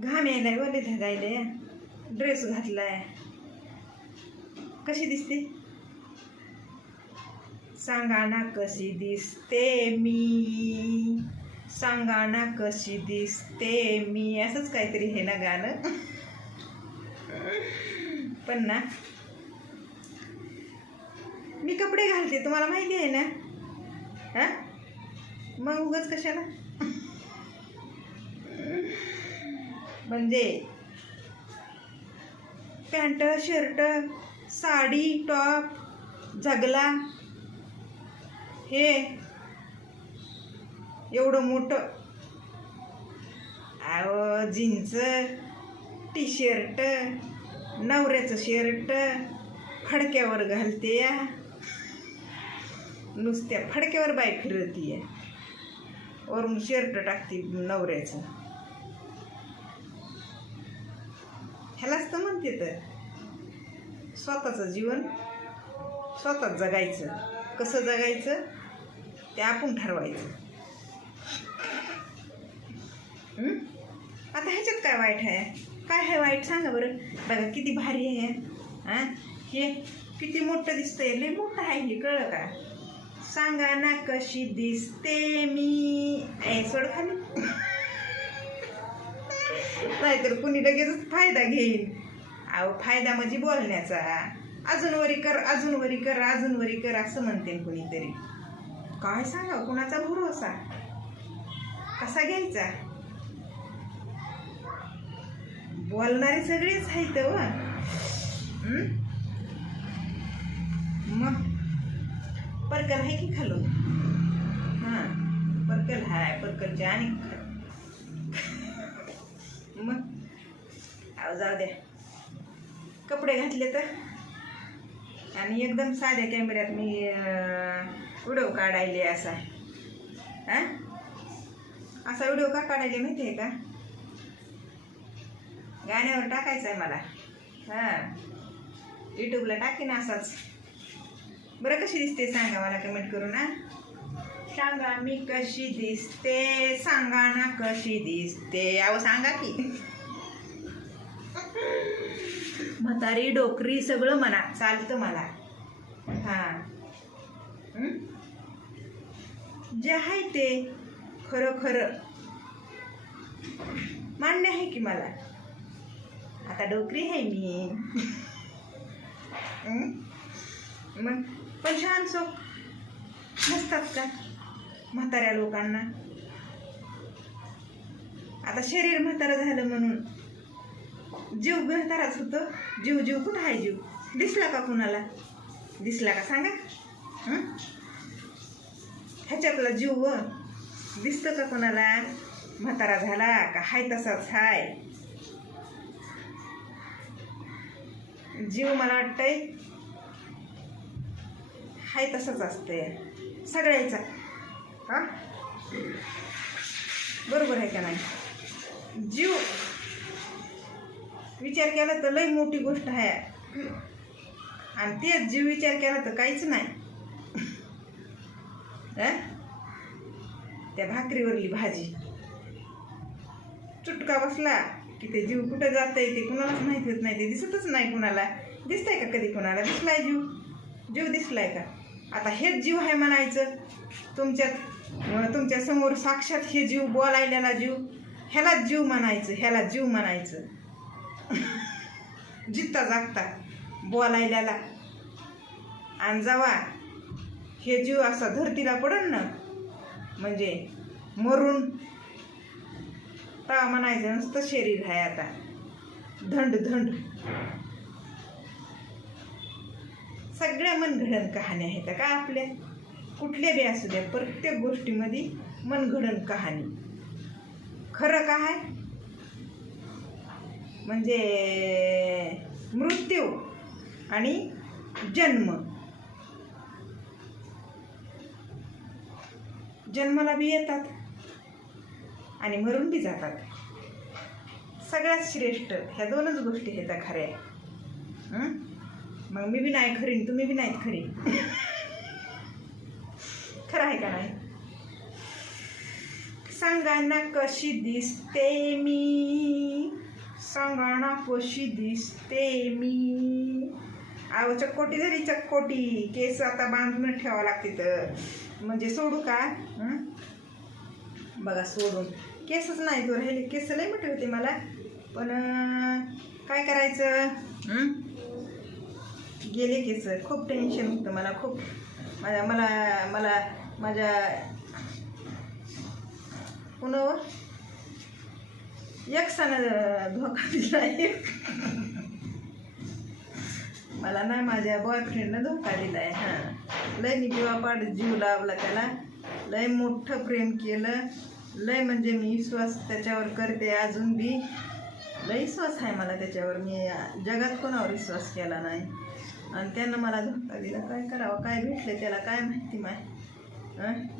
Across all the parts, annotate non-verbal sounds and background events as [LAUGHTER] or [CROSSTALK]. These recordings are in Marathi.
घाम यायलाय वले धगायले ड्रेस घातलाय. कशी दिसते? सांगा ना कशी दिसते मी. सांगा ना कशी दिसते मी. असंच काहीतरी हे ना गाणं. पण ना मी कपडे घालते तुम्हाला माहिती आहे ना? हा? मग उगाच कशाला? म्हणजे पॅन्ट शर्ट साडी टॉप जगला हे एवढं मोठं. अहो जीन्स टी शर्ट नवऱ्याचं शर्ट फडक्यावर घालते या. नुसत्या फडक्यावर बाय फिरतीये. वरून शर्ट टाकते नवऱ्याचं. ह्यालाच तर म्हणते तर. स्वतःचं जीवन स्वतःच जगायचं. कसं जगायचं? ते आपण ठरवायचं. आता ह्याच्यात काय वाईट आहे? काय आहे वाईट? सांगा बरं. बघा किती भारी आहे. हां? हे किती मोठं दिसतंय. लय मोठं आहे हे कळलं का? सांगा ना कशी दिसते मी? ए सोड खाली. नाहीतर कुणी लगेचच फायदा घेईल अहो फायदा म्हणजे बोलण्याचा. अजून वरी कर अजून वरी कर अजून वरी कर असं म्हणते कुणीतरी. काय सांगा कुणाचा भरोसा? कसा घ्यायचा? बोलणारे सगळेच आहेत हो. व मग? परकल आहे की खालो हां परकल हाय परकलच्या आणि मग. अहो जाऊ द्या. कपडे घातले तर? आणि एकदम साध्या कॅमेऱ्यात मी व्हिडिओ काढायले असा. हां असा व्हिडिओ का काढायले माहिती आहे का? गाण्यावर टाकायचं आहे मला. हां. यूट्यूबला टाकीन असाच. बरं कशी दिसते सांगा मला कमेंट करू ना सांगा मी कशी दिसते सांगा ना कशी दिसते. अहो सांगा की. म्हातारी डोकरी सगळं म्हणा चालतं मला. हां. जे आहे ते खरं खरं. मान्य आहे की मला. आता डोकरी आहे मी. मग पण छान सोप नसतात का? म्हाताऱ्या लोकांना. आता शरीर म्हातारं झालं म्हणून जीव म्हाताराच होतं. जीव जीव कुठं आहे जीव? दिसला का कुणाला? दिसला का? सांगा. ह्याच्यातला जीव व दिसतं का कोणाला? म्हातारा झाला का? हाय तसाच हाय. जीव मला वाटतंय हाय तसंच असतंय. सगळ्याचा. हां बरोबर आहे का नाही? जीव. विचार केला तर लई मोठी गोष्ट आहे. आणि तेच जीव विचार केला तर काहीच नाही. त्या भाकरीवरली भाजी. चुटका बसला की ते जीव कुठं जातंय ते कुणालाच माहीत होत नाही. ते दिसतच नाही कुणाला. दिसतंय का कधी कुणाला? दिसलाय जीव. जीव दिसलाय का? आता हेच जीव आहे म्हणायचं. तुमच्यात तुमच्यासमोर साक्षात हे जीव बोलायला जीव ह्याला जीव म्हणायचं ह्याला जीव म्हणायचं. [LAUGHS] जित्ता जागता बोलायला आणि जावा हे जीव असा धरतीला पडन ना म्हणजे मरून. तवा म्हणायचं नुसतं शरीर आहे आता. धंड धंड. सगळ्या मनघडण कहाण्या आहेत का आपल्या? कुठल्या बी असू द्या प्रत्येक गोष्टीमध्ये मनघडण कहाणी. खरं काय म्हणजे मृत्यू आणि जन्म. जन्माला बी येतात आणि मरून बी जातात. सगळ्यात श्रेष्ठ ह्या दोनच गोष्टी आहेत. खऱ्या मग मी बी नाही खरी तुम्ही बी नाहीत खरी आहे का नाही? सांगाना कशी दिसते मी? सांगाना कशी दिसते मी? अहो चक्कोटी झाली चक्कोटी केस आता बांधून ठेवावं लागते तर. म्हणजे सोडू का? बघा सोडून. केसच नाही तो राहिले. केस लय मोठे होते मला. पण काय करायचं? गेले केस. खूप टेन्शन होतं मला खूप. माझ्या मला मला माझ्या पुन्हा एकसानं धोका दिला मला नाही माझ्या बॉयफ्रेंडनं धोका दिला आहे हां. लय मी जीवापाड जीव लावला त्याला. लय मोठं प्रेम केलं. लय म्हणजे मी विश्वास त्याच्यावर करते अजून बी. लय विश्वास आहे मला त्याच्यावर. मी जगात कोणावर विश्वास केला नाही. आणि त्यानं मला धोका दिला. काय करावं? काय भेटलं त्याला? काय माहिती माहिती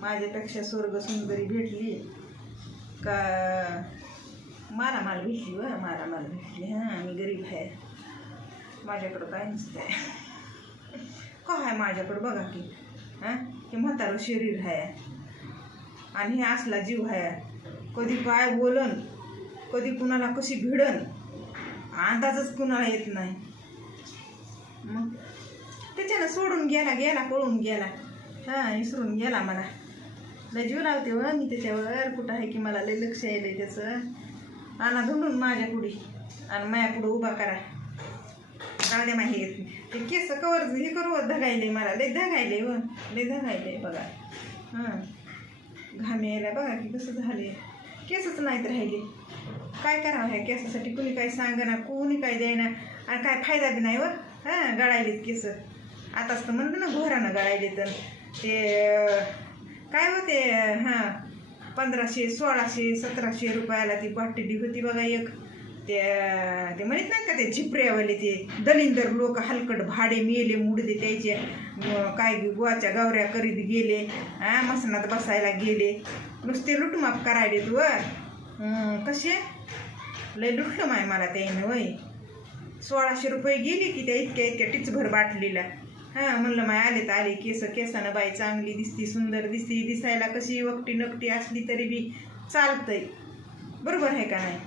माझ्यापेक्षा स्वर्ग सुंदरी भेटली. का मारा माल भेटली व मारा माल भेटली. हां मी गरीब आहे. माझ्याकडं काय नसतंय. का आहे माझ्याकडं? बघा की. हां? हे म्हातारं शरीर आहे. आणि हे असला जीव आहे. कधी काय बोलन कधी कुणाला कशी भिडन अंदाजच कुणाला येत नाही. मग त्याच्यानं सोडून गेला गेला पळून गेला. हां विसरून गेला मला लय जीव लावते व मी त्याच्यावर. कुठं आहे की मला लय लक्ष यायलंय त्याचं. आणा धुंडून माझ्या पुढे. आणि माझ्या पुढं उभा करा. काढे माही नाही. ते केस कवर हे करू धगायले मला. लय धगायले व लय धगायले बघा. हां. घाम यायला बघा की कसं झाले केसच नाहीत राहिले. काय करावं ह्या केसासाठी? कुणी काय सांगणार कोणी काय द्यायना आणि काय फायदा बी नाही हो. व हां गळायलेत केस. आताच तर म्हणलं ना घोरानं गळायले तर ते काय होते हां पंधराशे सोळाशे सतराशे रुपयाला ती बाटली होती बघा एक. ते ते म्हणत नाही का ते झिपऱ्यावाले ते दलिंदर लोक हलकट भाडे मेले मुडदे त्याचे काय गुवाच्या गावऱ्या करीत गेले हा मसनात बसायला गेले. नुसते लुटमाप करायले तू कसे? लय लुटलं माय मला त्याने वय सोळाशे रुपये गेले की त्या इतक्या इतक्या टिचभर बाटलीला. हां म्हणलं माय आले तर आले. केस केसानं बाई चांगली दिसती सुंदर दिसती. दिसायला कशी वकटी नकटी असली तरी बी चालतंय. बरोबर आहे का नाही?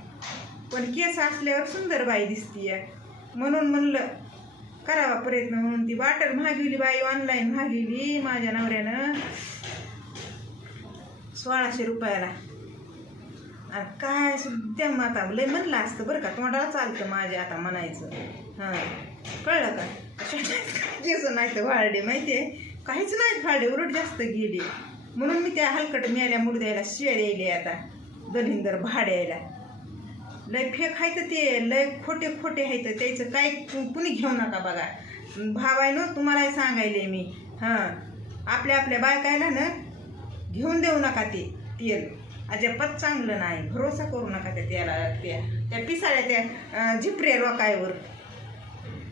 पण केस असल्यावर सुंदर बाई दिसतीय. म्हणून म्हणलं करावा प्रयत्न म्हणून ती वाटर मागवली बाई ऑनलाईन मागवली. माझ्या नवऱ्यानं. सोळाशे रुपयाला. आणि काय सुद्धा मग आता लय म्हणलं असतं बरं का. तोंडाला चालतं माझ्या आता म्हणायचं. हां कळलं का? केस नाही तर वाढले माहिती आहे काहीच नाही फाडे उलट जास्त गेले. म्हणून मी त्या हलकट मेल्या मुडद्याला शिव्या यायले आता दलिंदर भाड्यायला लय फेक आहे तर ते लय खोटे खोटे आहेत त्याचं काय कुणी घेऊ नका बघा. भाव आहे ना तुम्हाला सांगायले मी. हां आपल्या आपल्या बायकायला ना घेऊन देऊ नका ते तेल. अजिबात चांगलं नाही भरोसा करू नका त्या त्याला त्या त्या पिसाळ्या त्या झिपऱ्या रोकायवर.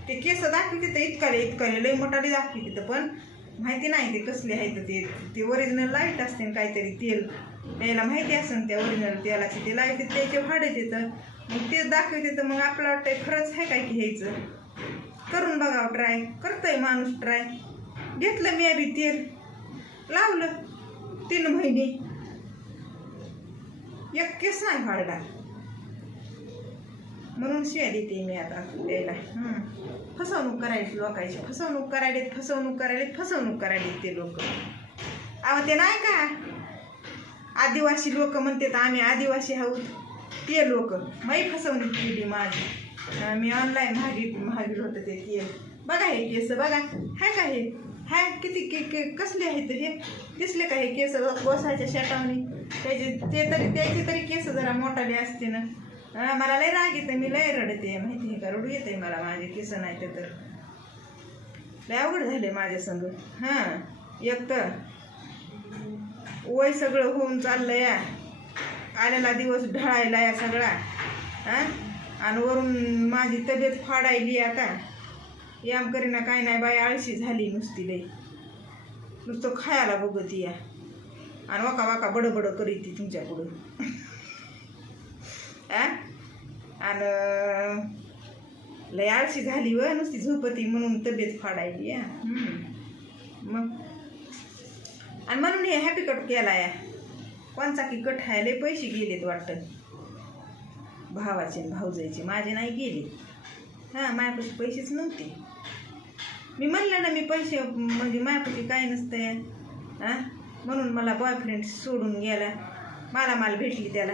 ते केस दाखवते तर इतकाले इतकाले लय मोठाले दाखवते तर पण. माहिती नाही ते कसले आहेत ते. ते ओरिजिनल लाइट असते काहीतरी तेल. त्याला माहिती असेल त्या ओरिजिनल तेलाचे. ते लाइट त्याचे भाडे देतं मग ते दाखवते तर मग आपलं वाटतंय खरंच आहे काय की घ्यायचं? करून बघावं ट्राय करतंय माणूस ट्राय घेतलं मी बी तेल. लावलं. तीन महिने. एक केस नाही वाढला म्हणून शिया देते मी आता त्याला फसवणूक करायची लोकांची. फसवणूक करायलेत फसवणूक करायलेत फसवणूक करायलेत ते लोक. अहो ते नाही का? आदिवासी लोक म्हणतात आम्ही आदिवासी आहोत. ते लोक. माही फसवणूक केली माझी. मी ऑनलाईन महागी मागितलं होतं ते तेल बघा हे केस बघा. हाय का हे? हाय किती के के कसले आहेत हे? दिसले का हे केस? गोसाच्या शेटावणी त्याचे ते तरी त्याचे तरी केस जरा मोठाले असते ना. हा, मला लय राग येते मी लय रडते माहिती आहे का? रडू येते मला माझे केस नाही ते तर. लय अवघड झाले माझ्या संग. हां एक तर वय सगळं होऊन चाललं या आलेला दिवस ढळायला या सगळा. हां? आणि वरून माझी तब्येत फाडायली आता. याम करीना काय नाही बाई आळशी झाली नुसती लई. नुसतं खायला बघत या. आणि वाका वाका बडबड करीत ती तुमच्याकडून. [LAUGHS] आ? आणि लय आळशी झाली व नुसती झोपती म्हणून तब्येत फाडायली या मग? आणि म्हणून हे हॅपी कट केला या कोणचा की कठायले पैसे गेलेत वाटतं. भावाचे आणि माझे नाही गेले. हां माझ्यापाशी पैसेच नव्हते. मी म्हणलं ना मी पैसे म्हणजे माझ्यापाशी काय नसतंय. हां? म्हणून मला बॉयफ्रेंड सोडून गेला. मला माल भेटली त्याला.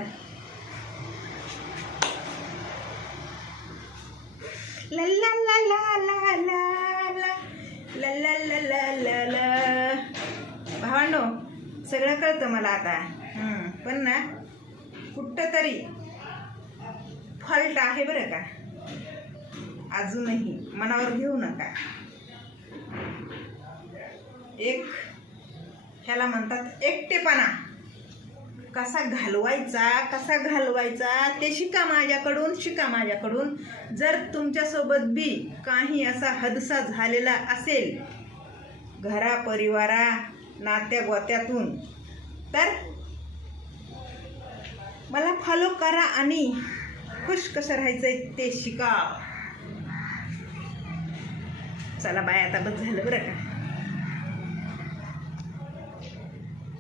लल्ला लल्ला लल्ला लल्ला लल्ला लल्ला भावांडो सगळं कळतं मला आता. पण ना कुठ तरी फॉल्ट आहे बरं का? अजूनही मनावर घेऊ नका. एक ह्याला म्हणतात एकटेपणा. कसा घालवायचा कसा घालवायचा ते शिका माझ्याकडून शिका माझ्याकडून. जर तुमच्यासोबत बी काही असा हदसा झालेला असेल घरा परिवारा नात्या गोत्यातून तर मला फॉलो करा आणि खुश कसं राहायचंय ते शिका. चला बाय आता बस झालं बरं का.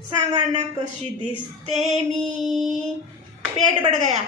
सांगा ना कशी दिसते मी. पेट बड गया